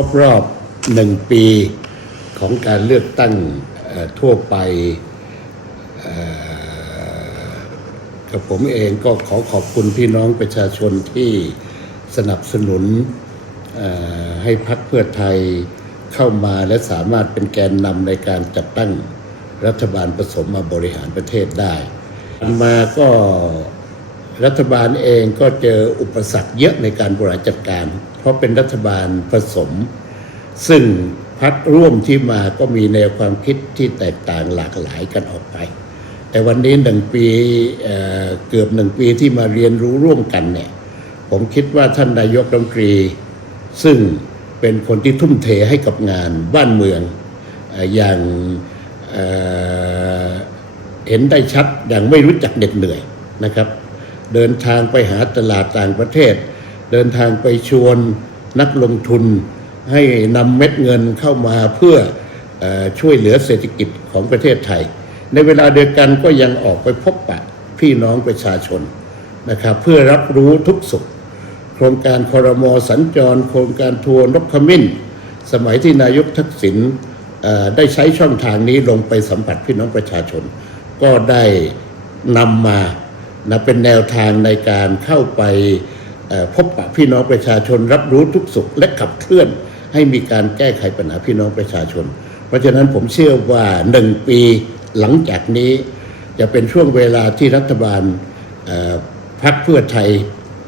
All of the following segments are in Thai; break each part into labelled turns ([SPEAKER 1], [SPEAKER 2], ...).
[SPEAKER 1] ครบรอบหนึ่งปีของการเลือกตั้งทั่วไปกับผมเองก็ขอขอบคุณพี่น้องประชาชนที่สนับสนุนให้พรรคเพื่อไทยเข้ามาและสามารถเป็นแกนนำในการจัดตั้งรัฐบาลผสมมาบริหารประเทศได้ มาก็ รัฐบาลเองก็เจออุปสรรคเยอะในการบริหารจัดการ เพราะเป็นรัฐบาลผสม ซึ่งพักร่วมที่มาก็มีแนวความคิดที่แตกต่างหลากหลายกันออกไป แต่วันนี้หนึ่งปีเเกือบหนึ่งปีที่มาเรียนรู้ร่วมกันเนี่ยผมคิดว่าท่านนายกรัฐมนตรี ซึ่งเป็นคนที่ทุ่มเทให้กับงานบ้านเมืองอย่างเเห็นได้ชัดอย่างไม่รู้จักเหน็ดเหนื่อยนะครับ เดินทางไปหาตลาดต่างประเทศ เดินทางไปชวนนักลงทุน ให้นำเม็ดเงินเข้ามาเพื่ออช่วยเหลือเศรษฐกิจของประเทศไทย ในเวลาเดียวกันก็ยังออกไปพบปะพี่น้องประชาชนนะครับเพื่อรับรู้ทุกสุข โครงการคอรมอสัญจร โครงการทัวร์นกขมิ้น สมัยที่นายกทักษิณได้ใช้ช่องทางนี้ลงไปสัมผัสพี่น้องประชาชน ก็ได้นำมา นะเป็นแนวทางในการเข้าไปพบปะพี่น้องประชาชน รับรู้ทุกสุขและขับเคลื่อน ให้มีการแก้ไขปัญหาพี่น้องประชาชน เพราะฉะนั้นผมเชื่อว่าหนึ่งปีหลังจากนี้ จะเป็นช่วงเวลาที่รัฐบาลพรรคเพื่อไทย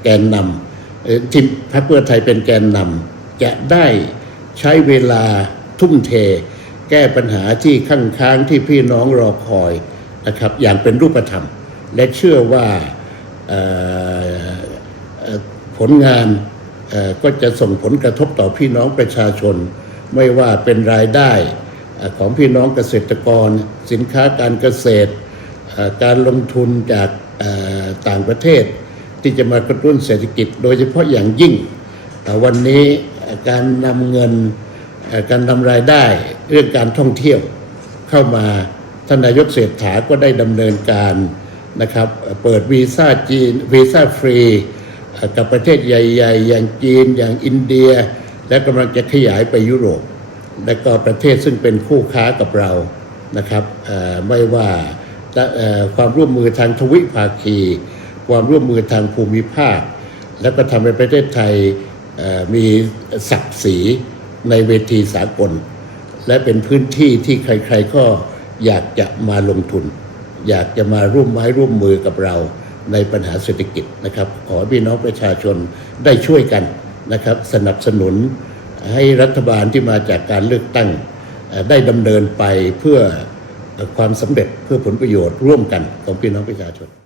[SPEAKER 1] แกนนำที่พรรคเพื่อไทยเป็นแกนนำจะได้ใช้เวลาทุ่มเท แก้ปัญหาที่ข้างค้างที่พี่น้องรอคอยนะครับอย่างเป็นรูปธรรม และเชื่อว่าผลงานก็จะส่งผลกระทบต่อพี่น้องประชาชน ไม่ว่าเป็นรายได้ของพี่น้องเกษตรกร สินค้าการเกษตร การลงทุนจากต่างประเทศ ที่จะมากระตุ้นเศรษฐกิจ โดยเฉพาะอย่างยิ่งเอ่วันนี้การนำเงินการนำรายได้เรื่องการท่องเที่ยวเข้ามาท่านนายกเศรษฐาก็ได้ดำเนินการ นะครับเปิดวีซ่าจีนวีซ่าฟรีกับประเทศใหญ่ ๆ อย่างจีนอย่างอินเดีย และกำลังจะขยายไปยุโรป และก็ประเทศซึ่งเป็นคู่ค้ากับเรานะครับไม่ว่าความร่วมมือทางทวิภาคี ความร่วมมือทางภูมิภาค แล้วก็ทำให้ประเทศไทยมีศักดิ์ศรีในเวทีสากล และเป็นพื้นที่ที่ใครๆก็อยากจะมาลงทุน อยากจะมาร่วมไม้ร่วมมือกับเราในปัญหาเศรษฐกิจนะครับ ขอพี่น้องประชาชนได้ช่วยกันนะครับ สนับสนุนให้รัฐบาลที่มาจากการเลือกตั้งได้ดำเนินไปเพื่อเอ่อความสำเร็จเพื่อผลประโยชน์ร่วมกันของพี่น้องประชาชน